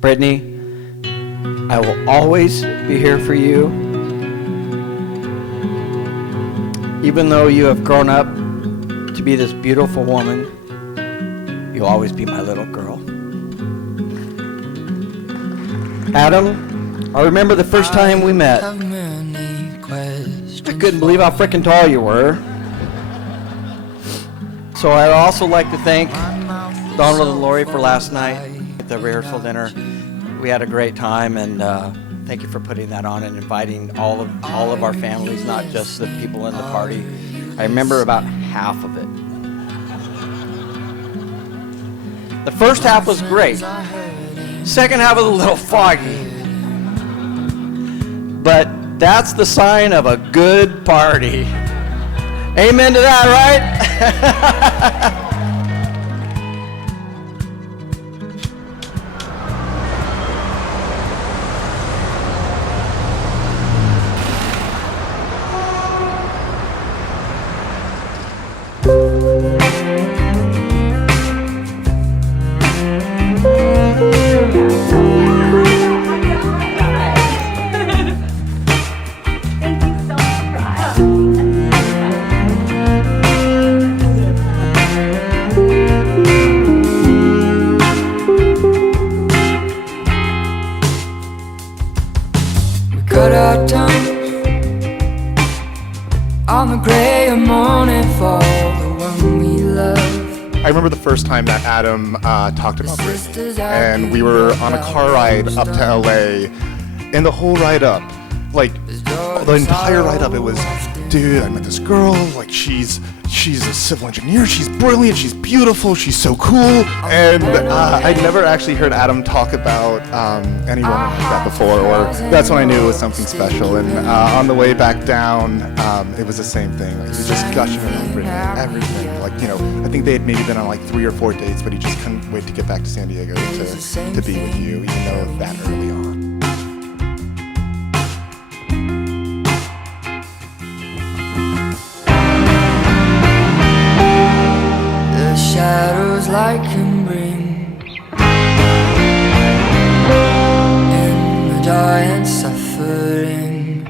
Brittany, I will always be here for you. Even though you have grown up to be this beautiful woman, you'll always be my little girl. Adam, I remember the first time we met. I couldn't believe how freaking tall you were. So I'd also like to thank Donald and Lori for last night at the rehearsal dinner. We had a great time, and thank you for putting that on and inviting all of our families, not just the people in the party. I remember about half of it. The first half was great. Second half was a little foggy. But that's the sign of a good party. Amen to that, right? Cut our tongues on the gray morning fall, the one we love. I remember the first time that Adam talked about Brittany, and we were on a car ride up to LA, and the whole ride up, like the entire ride up, it was, dude, I met this girl, like she's a civil engineer, she's brilliant, she's beautiful, she's so cool. And I'd never actually heard Adam talk about any woman like that before, or that's when I knew it was something special. And on the way back down, it was the same thing. Like, he was just gushing about Brittany, everything. Like, you know, I think they had maybe been on like 3 or 4 dates, but he just couldn't wait to get back to San Diego to be with you, even though that early on. Shadows light can bring, in the giant suffering.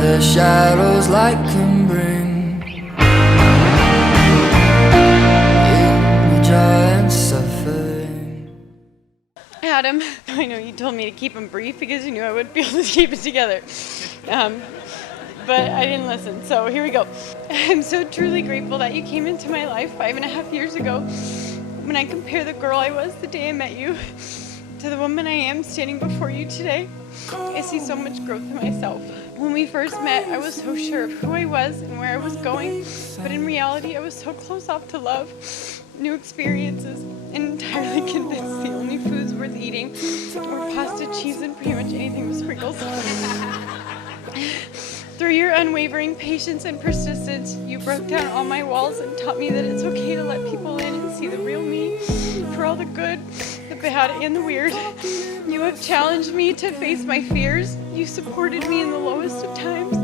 The shadows light can bring, in the giant suffering. Adam, I know you told me to keep them brief because you knew I wouldn't be able to keep it together. But I didn't listen, so here we go. I'm so truly grateful that you came into my life 5.5 years ago. When I compare the girl I was the day I met you to the woman I am standing before you today, I see so much growth in myself. When we first met, I was so sure of who I was and where I was going, but in reality, I was so close off to love, new experiences, and entirely convinced the only foods worth eating were pasta, cheese, and pretty much anything with sprinkles. Through your unwavering patience and persistence, you broke down all my walls and taught me that it's okay to let people in and see the real me, for all the good, the bad, and the weird. You have challenged me to face my fears. You supported me in the lowest of times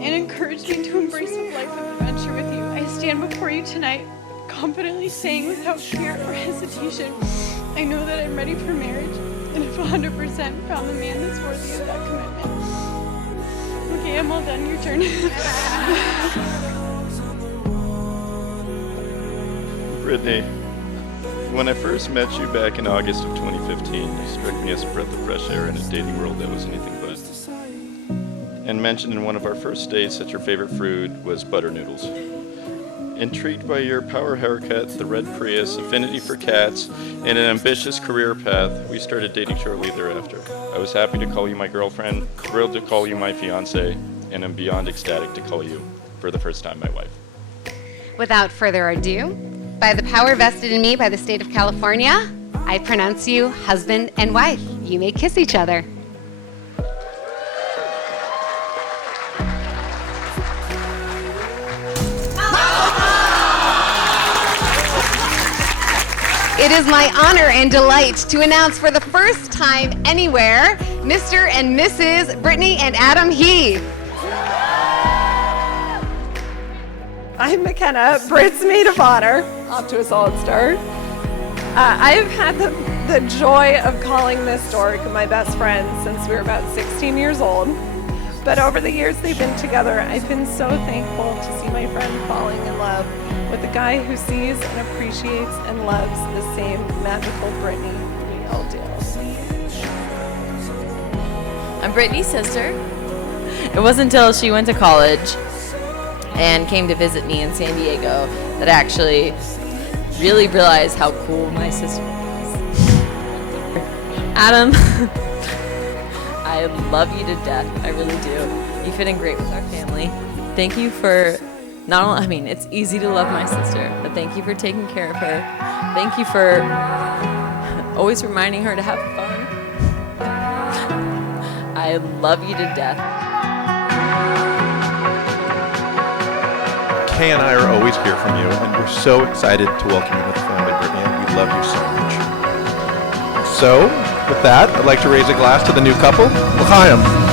and encouraged me to embrace a life of adventure with you. I stand before you tonight, confidently saying without fear or hesitation, I know that I'm ready for marriage and have 100% found the man that's worthy of that commitment. Okay, I'm all done. Your turn. Brittany, when I first met you back in August of 2015, you struck me as a breath of fresh air in a dating world that was anything but. And mentioned in one of our first dates that your favorite food was butter noodles. Intrigued by your power haircut, the red Prius, affinity for cats, and an ambitious career path, we started dating shortly thereafter. I was happy to call you my girlfriend, thrilled to call you my fiancé, and I'm beyond ecstatic to call you, for the first time, my wife. Without further ado, by the power vested in me by the state of California, I pronounce you husband and wife. You may kiss each other. It is my honor and delight to announce for the first time anywhere, Mr. and Mrs. Brittany and Adam Heath. I'm McKenna, Britt's maid of honor. Off to a solid start. I've had the joy of calling Miss Dork my best friend since we were about 16 years old. But over the years they've been together, I've been so thankful to see my friend falling in love with a guy who sees and appreciates and loves the same magical Brittany we all do. I'm Brittany's sister. It wasn't until she went to college and came to visit me in San Diego that I actually really realized how cool my sister was. Adam, I love you to death. I really do. You fit in great with our family. Thank you for not only, I mean, it's easy to love my sister, but thank you for taking care of her. Thank you for always reminding her to have fun. I love you to death. Kay and I are always here from you, and we're so excited to welcome you to the family, Brittany, and we love you so much. So, with that, I'd like to raise a glass to the new couple. L'chaim.